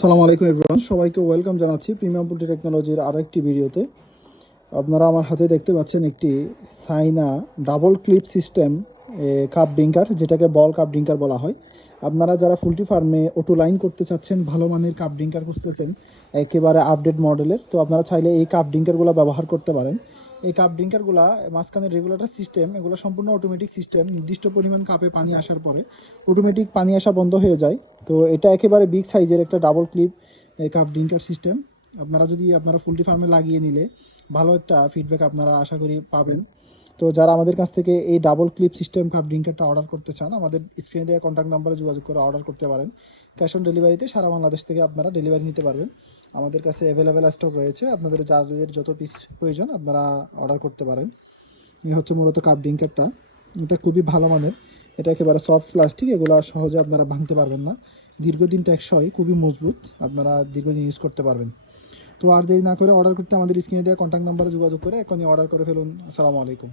সালামু আলাইকুম এভরিওয়ান, সবাইকে ওয়েলকাম জানাচ্ছি প্রিমিয়াম পুটি টেকনোলজির আরও একটি ভিডিওতে। আপনারা আমার হাতে দেখতে পাচ্ছেন একটি Saina double clip system cup drinker, যেটাকে বল কাপ ড্রিঙ্কার বলা হয়। আপনারা যারা পোল্ট্রি ফার্মে অটো লাইন করতে চাচ্ছেন, ভালো মানের কাপ ড্রিঙ্কার খুঁজতেছেন একেবারে আপডেট মডেলের, তো আপনারা চাইলে এই কাপ ড্রিঙ্কারগুলো ব্যবহার করতে পারেন। এই কাপ ড্রিঙ্কারগুলো মাঝখানে রেগুলেটর সিস্টেম, এগুলো সম্পূর্ণ অটোমেটিক সিস্টেম। নির্দিষ্ট পরিমাণ কাপে পানি আসার পরে অটোমেটিক পানি আসা বন্ধ হয়ে যায়। তো এটা একেবারে বিগ সাইজের একটা double clip cup drinker system. আপনারা পোল্ট্রি ফার্মে লাগিয়ে নিলে ভালো একটা ফিডব্যাক আপনারা আশা করি পাবেন। তো যারা আমাদের কাছ থেকে এই ডাবল ক্লিপ সিস্টেম কাপ ড্রিঙ্কারটা অর্ডার করতে চান, আমাদের স্ক্রিনে দেওয়া কন্ট্যাক্ট নাম্বারে যোগাযোগ করে অর্ডার করতে পারেন। ক্যাশ অন ডেলিভারিতে সারা বাংলাদেশ থেকে আপনারা ডেলিভারি নিতে পারবেন। আমাদের কাছে অ্যাভেলেবেল স্টক রয়েছে, আপনাদের যাদের যত পিস প্রয়োজন আপনারা অর্ডার করতে পারেন। এই হচ্ছে মূলত কাপ ড্রিঙ্কারটা, এটা খুবই ভালো মানের। এটা একেবারে সফট প্লাস্টিক, এগুলো সহজে আপনারা ভাঙতে পারবেন না। দীর্ঘদিন টেকসই, খুবই মজবুত, আপনারা দীর্ঘদিন ইউজ করতে পারবেন। তো আর দেরি না করে অর্ডার করতে আমাদের স্ক্রিনে দেওয়া কন্ট্যাক্ট নাম্বারে যোগাযোগ করে এখনই অর্ডার করে ফেলুন। আসসালামু আলাইকুম।